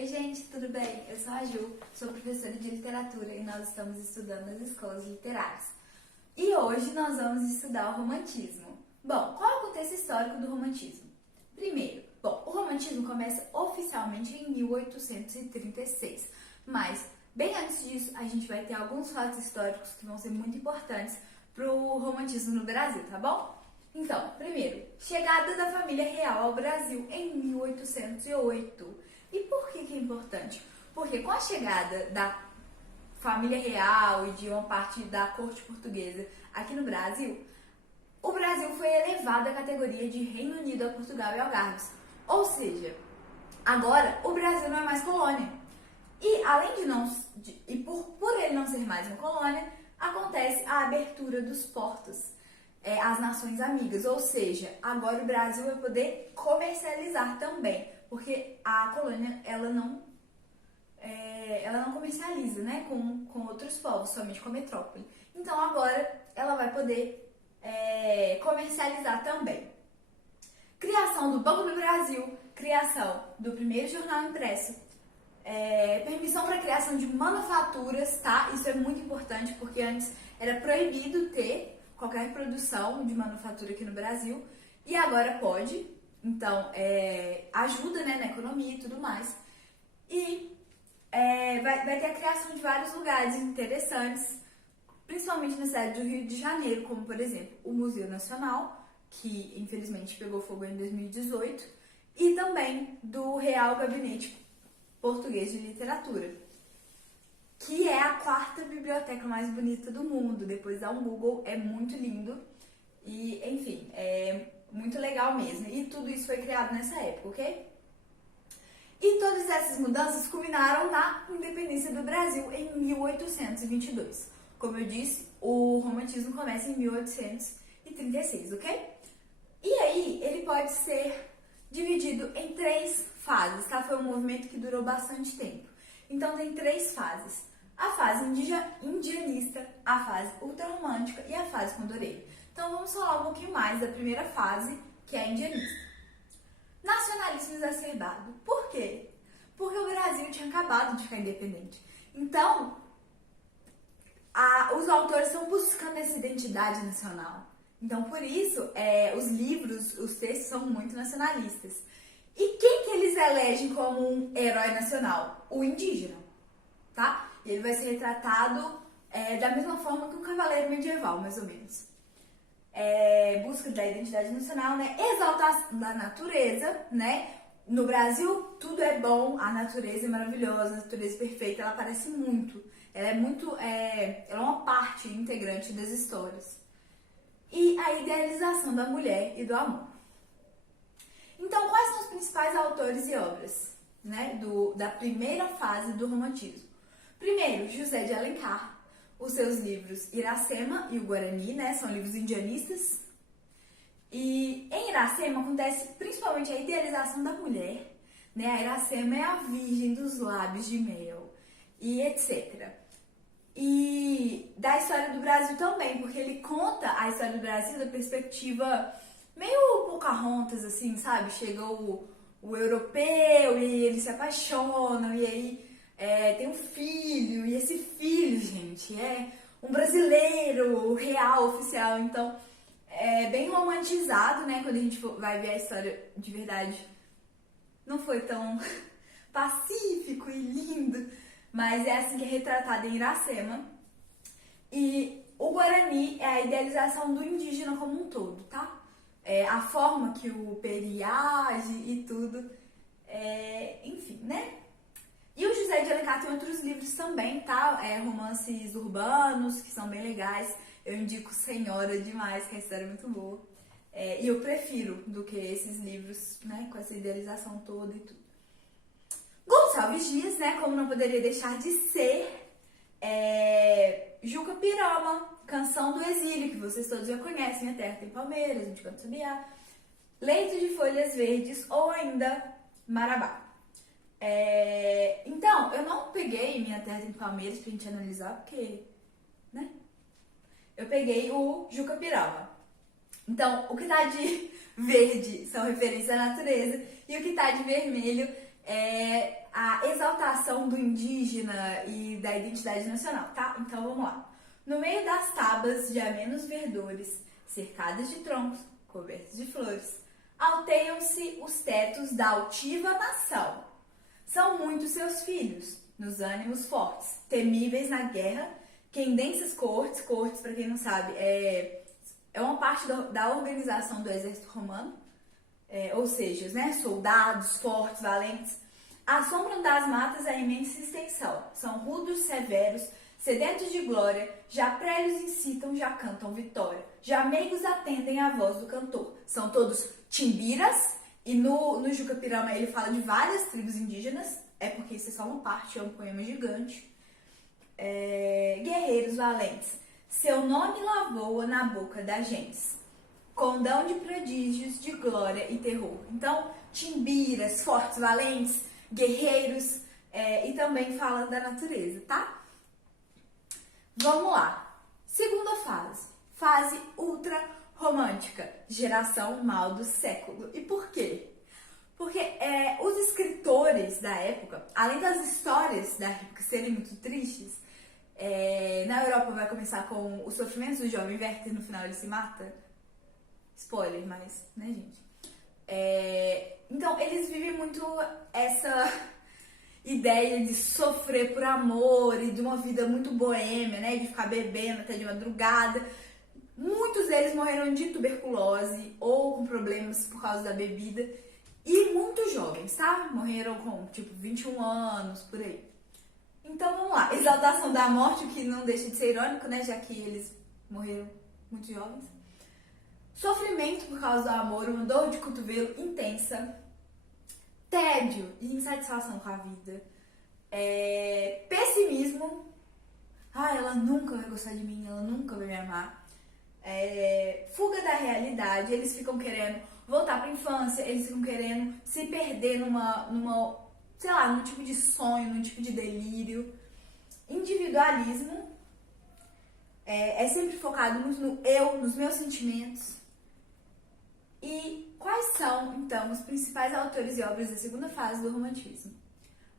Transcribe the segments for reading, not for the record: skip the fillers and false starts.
Oi gente, tudo bem? Eu sou a Ju, sou professora de literatura e nós estamos estudando as escolas literárias. E hoje nós vamos estudar o romantismo. Bom, qual é o contexto histórico do romantismo? Primeiro, o romantismo começa oficialmente em 1836, mas bem antes disso a gente vai ter alguns fatos históricos que vão ser muito importantes para o romantismo no Brasil, tá bom? Então, primeiro, chegada da família real ao Brasil em 1808. E por que é importante? Porque com a chegada da família real e de uma parte da corte portuguesa aqui no Brasil, o Brasil foi elevado à categoria de Reino Unido a Portugal e Algarves. Ou seja, agora o Brasil não é mais colônia. E além por ele não ser mais uma colônia, acontece a abertura dos portos às nações amigas. Ou seja, agora o Brasil vai poder comercializar também, porque a colônia ela não comercializa, né, com outros povos, somente com a metrópole. Então agora ela vai poder comercializar também. Criação do Banco do Brasil, criação do primeiro jornal impresso, permissão para a criação de manufaturas, tá? Isso é muito importante porque antes era proibido ter qualquer produção de manufatura aqui no Brasil e agora pode. Então, ajuda, né, na economia e tudo mais. E vai ter a criação de vários lugares interessantes, principalmente na cidade do Rio de Janeiro, como, por exemplo, o Museu Nacional, que infelizmente pegou fogo em 2018, e também do Real Gabinete Português de Literatura, que é a quarta biblioteca mais bonita do mundo. Depois dá um Google, é muito lindo e, enfim, muito legal mesmo. E tudo isso foi criado nessa época, ok? E todas essas mudanças culminaram na independência do Brasil em 1822. Como eu disse, o romantismo começa em 1836, ok? E aí, ele pode ser dividido em 3 fases, tá? Foi um movimento que durou bastante tempo. Então, tem 3 fases. A fase indianista, a fase ultrarromântica e a fase condoreira. Então, vamos falar um pouquinho mais da primeira fase, que é a indianista. Nacionalismo exacerbado. Por quê? Porque o Brasil tinha acabado de ficar independente. Então, os autores estão buscando essa identidade nacional. Então, por isso, os livros, os textos são muito nacionalistas. E quem que eles elegem como um herói nacional? O indígena, tá? E ele vai ser retratado da mesma forma que um cavaleiro medieval, mais ou menos. Busca da identidade nacional, né? Exaltação da natureza, né? No Brasil, tudo é bom, a natureza é maravilhosa, a natureza é perfeita, ela aparece muito. Ela é uma parte integrante das histórias. E a idealização da mulher e do amor. Então, quais são os principais autores e obras, né, da primeira fase do romantismo? Primeiro, José de Alencar. Os seus livros Iracema e o Guarani, né, são livros indianistas. E em Iracema acontece principalmente a idealização da mulher, né? A Iracema é a virgem dos lábios de mel e etc. E da história do Brasil também, porque ele conta a história do Brasil da perspectiva meio Pocahontas, assim, sabe? Chega o europeu e eles se apaixonam e aí tem um filho, e esse filho, gente, é um brasileiro real, oficial. Então, é bem romantizado, né? Quando a gente vai ver a história de verdade, não foi tão pacífico e lindo, mas é assim que é retratado em Iracema. E o Guarani é a idealização do indígena como um todo, tá? A forma que o Peri age e tudo, enfim, né? E o José de Alencar tem outros livros também, tá? Romances urbanos, que são bem legais. Eu indico Senhora demais, que a história é muito boa. E eu prefiro do que esses livros, né? Com essa idealização toda e tudo. Gonçalves Dias, né? Como não poderia deixar de ser, Juca Pirama, Canção do Exílio, que vocês todos já conhecem. Minha Terra tem Palmeiras, a gente canta Sabiá. Leito de Folhas Verdes ou ainda Marabá. Então, eu não peguei Minha Terra tem Palmeiras pra gente analisar, porque, né? Eu peguei o Juca Pirama. Então, o que tá de verde são referências à natureza e o que tá de vermelho é a exaltação do indígena e da identidade nacional, tá? Então vamos lá. No meio das tabas de amenos verdores, cercadas de troncos, cobertas de flores, alteiam-se os tetos da altiva nação. São muitos seus filhos, nos ânimos fortes, temíveis na guerra, que em densas cortes, para quem não sabe, é uma parte da organização do exército romano, ou seja, né, soldados fortes, valentes, assombram das matas a imensa extensão. São rudos, severos, sedentos de glória, já prélios incitam, já cantam vitória, já meigos atendem à voz do cantor. São todos timbiras, e no Juca-Pirama ele fala de várias tribos indígenas, é porque isso é só uma parte, é um poema gigante. Guerreiros valentes, seu nome lavoa na boca da gens, condão de prodígios, de glória e terror. Então, timbiras, fortes, valentes, guerreiros, e também fala da natureza, tá? Vamos lá. Segunda fase ultra romântica, geração mal do século. E por quê? Porque os escritores da época, além das histórias da época serem muito tristes, na Europa vai começar com os sofrimentos do jovem Werther, no final ele se mata. Spoiler, mas, né, gente? Então, eles vivem muito essa ideia de sofrer por amor e de uma vida muito boêmia, né? De ficar bebendo até de madrugada. Muitos deles morreram de tuberculose ou com problemas por causa da bebida. E muito jovens, tá? Morreram com, 21 anos, por aí. Então, vamos lá. Exaltação da morte, o que não deixa de ser irônico, né? Já que eles morreram muito jovens. Sofrimento por causa do amor, uma dor de cotovelo intensa. Tédio e insatisfação com a vida. Pessimismo. Ela nunca vai gostar de mim, ela nunca vai me amar. Fuga da realidade, eles ficam querendo voltar pra infância, eles ficam querendo se perder num tipo de sonho, num tipo de delírio. Individualismo, sempre focado muito no eu, nos meus sentimentos. E quais são, então, os principais autores e obras da segunda fase do romantismo?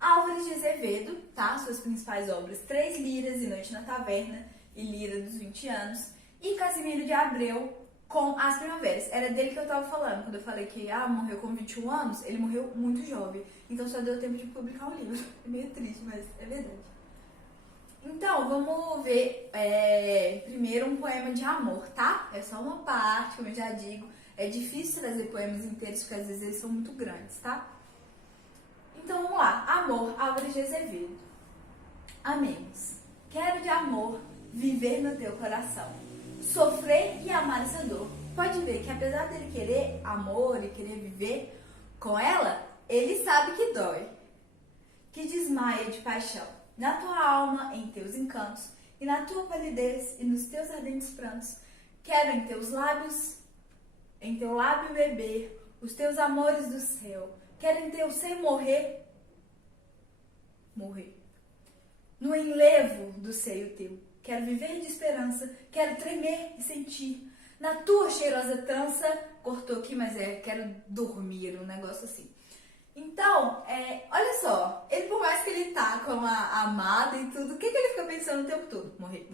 Álvares de Azevedo, tá? Suas principais obras, Três Liras e Noite na Taverna e Lira dos 20 anos. E Casimiro de Abreu com As Primaveras. Era dele que eu tava falando, quando eu falei que morreu com 21 anos, ele morreu muito jovem. Então só deu tempo de publicar um livro. É meio triste, mas é verdade. Então, vamos ver primeiro um poema de amor, tá? É só uma parte, como eu já digo. É difícil trazer poemas inteiros, porque às vezes eles são muito grandes, tá? Então, vamos lá. Amor, Álvares de Azevedo. Amemos. Quero de amor viver no teu coração. Sofrer e amar essa dor. Pode ver que apesar dele querer amor e querer viver com ela, ele sabe que dói. Que desmaia de paixão. Na tua alma, em teus encantos, e na tua palidez e nos teus ardentes prantos, quero em teus lábios, em teu lábio beber os teus amores do céu. Quero em teu seio morrer. No enlevo do seio teu. Quero viver de esperança. Quero tremer e sentir. Na tua cheirosa trança. Cortou aqui, mas quero dormir. Um negócio assim. Então, olha só. Ele, por mais que ele tá com a amada e tudo, o que ele fica pensando o tempo todo? Morrer.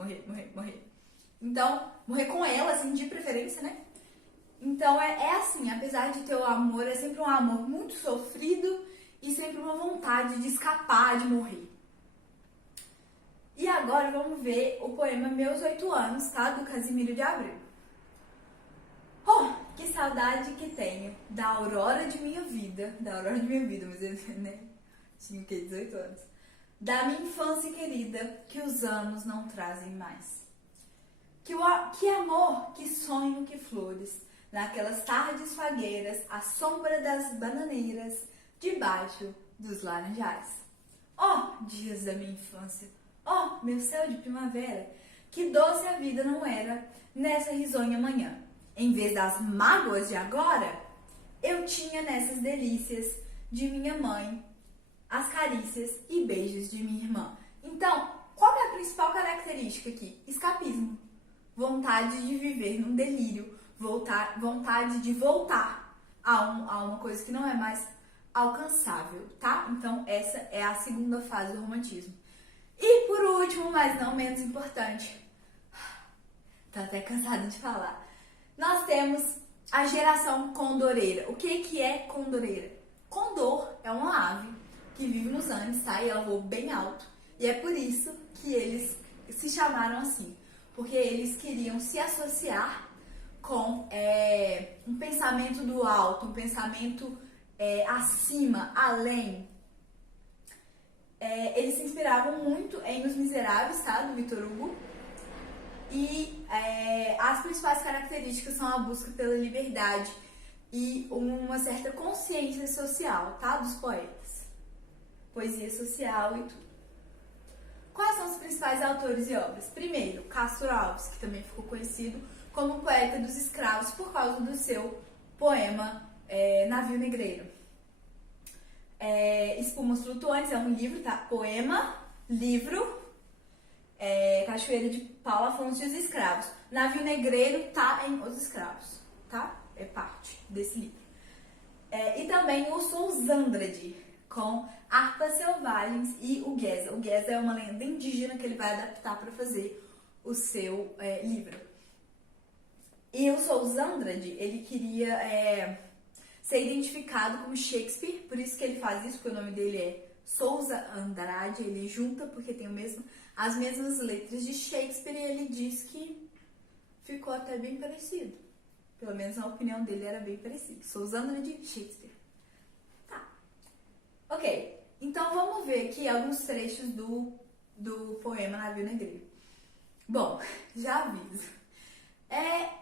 Então, morrer com ela, assim, de preferência, né? Então, assim, apesar de ter o amor, é sempre um amor muito sofrido e sempre uma vontade de escapar, de morrer. E agora vamos ver o poema Meus 8 Anos, tá? Do Casimiro de Abreu. Oh, que saudade que tenho da aurora de minha vida. Mas ele, né? Tinha o quê? 18 anos. Da minha infância querida, que os anos não trazem mais. Que amor, que sonho, que flores. Naquelas tardes fagueiras, à sombra das bananeiras, debaixo dos laranjais. Oh, dias da minha infância, oh, meu céu de primavera, que doce a vida não era nessa risonha manhã. Em vez das mágoas de agora, eu tinha nessas delícias de minha mãe, as carícias e beijos de minha irmã. Então, qual é a principal característica aqui? Escapismo. Vontade de viver num delírio. Vontade de voltar a uma coisa que não é mais alcançável, tá? Então essa é a segunda fase do romantismo. E por último, mas não menos importante, tô até cansada de falar, nós temos a geração condoreira. O que é condoreira? Condor é uma ave que vive nos Andes, tá? E ela voa bem alto. E é por isso que eles se chamaram assim. Porque eles queriam se associar com um pensamento do alto, um pensamento acima, além. Eles se inspiravam muito em Os Miseráveis, tá? Do Victor Hugo. E as principais características são a busca pela liberdade e uma certa consciência social, tá? Dos poetas. Poesia social e tudo. Quais são os principais autores e obras? Primeiro, Castro Alves, que também ficou conhecido como poeta dos escravos por causa do seu poema Navio Negreiro. Espumas Flutuantes é um livro, tá? Poema, livro, Cachoeira de Paulo Afonso e os Escravos. Navio Negreiro tá em Os Escravos, tá? É parte desse livro. E também o Sousândrade, com Harpas Selvagens e o Guesa. O Guesa é uma lenda indígena que ele vai adaptar para fazer o seu livro. E o Sousândrade, ele queria ser identificado como Shakespeare, por isso que ele faz isso, porque o nome dele é Souza Andrade, ele junta porque tem as mesmas letras de Shakespeare e ele diz que ficou até bem parecido. Pelo menos na opinião dele era bem parecido. Souza Andrade e Shakespeare. Tá. Ok, então vamos ver aqui alguns trechos do poema Navio Negreiro. Bom, já aviso.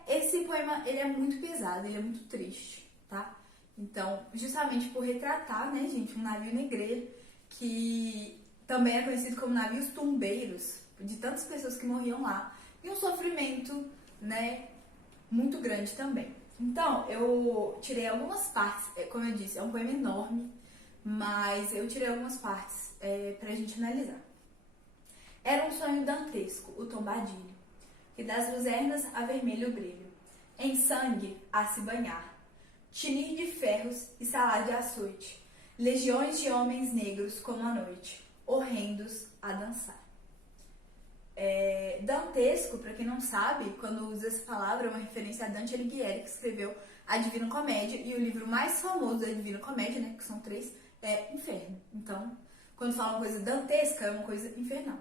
Esse poema, ele é muito pesado, ele é muito triste, tá? Então, justamente por retratar, né, gente, um navio negreiro, que também é conhecido como navios tumbeiros, de tantas pessoas que morriam lá, e um sofrimento, né, muito grande também. Então, eu tirei algumas partes, como eu disse, é um poema enorme, mas eu tirei algumas partes pra gente analisar. Era um sonho dantesco, o tombadilho, que das luzernas a vermelho brilho, em sangue a se banhar, tinir de ferros e salar de açoite, legiões de homens negros como a noite, horrendos a dançar. Dantesco, para quem não sabe, quando usa essa palavra, é uma referência a Dante Alighieri, que escreveu a Divina Comédia, e o livro mais famoso da Divina Comédia, né, que são 3, é Inferno. Então, quando fala uma coisa dantesca, é uma coisa infernal.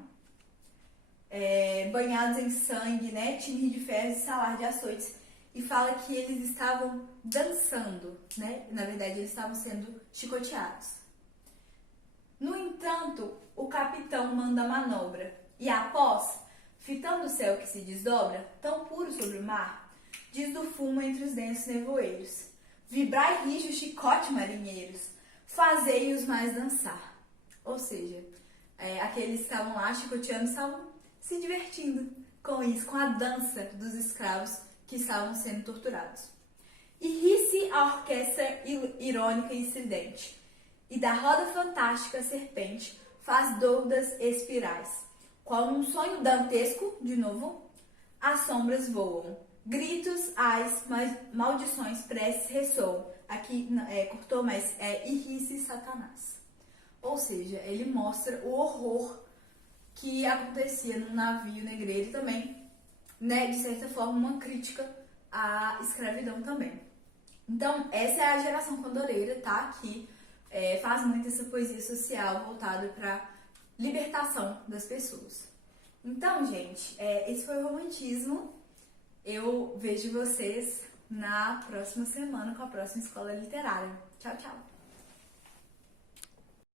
Banhados em sangue, né, tinir de ferros e salar de açoites. E fala que eles estavam dançando, né? Na verdade, eles estavam sendo chicoteados. No entanto, o capitão manda a manobra, e após, fitando o céu que se desdobra, tão puro sobre o mar, diz do fumo entre os densos nevoeiros: vibrai rijo o chicote, marinheiros, fazei-os mais dançar. Ou seja, aqueles que estavam lá chicoteando estavam se divertindo com isso, com a dança dos escravos que estavam sendo torturados. E ri-se a orquestra irônica e estridente, e da roda fantástica a serpente faz doudas espirais. Qual num sonho dantesco, de novo, as sombras voam. Gritos, ais, maldições, preces ressoam. Aqui cortou, mas e ri-se Satanás. Ou seja, ele mostra o horror que acontecia no navio negreiro também, né, de certa forma, uma crítica à escravidão também. Então, essa é a geração condoreira, tá? Que faz muito essa poesia social voltada para libertação das pessoas. Então, gente, esse foi o romantismo. Eu vejo vocês na próxima semana com a próxima escola literária. Tchau, tchau!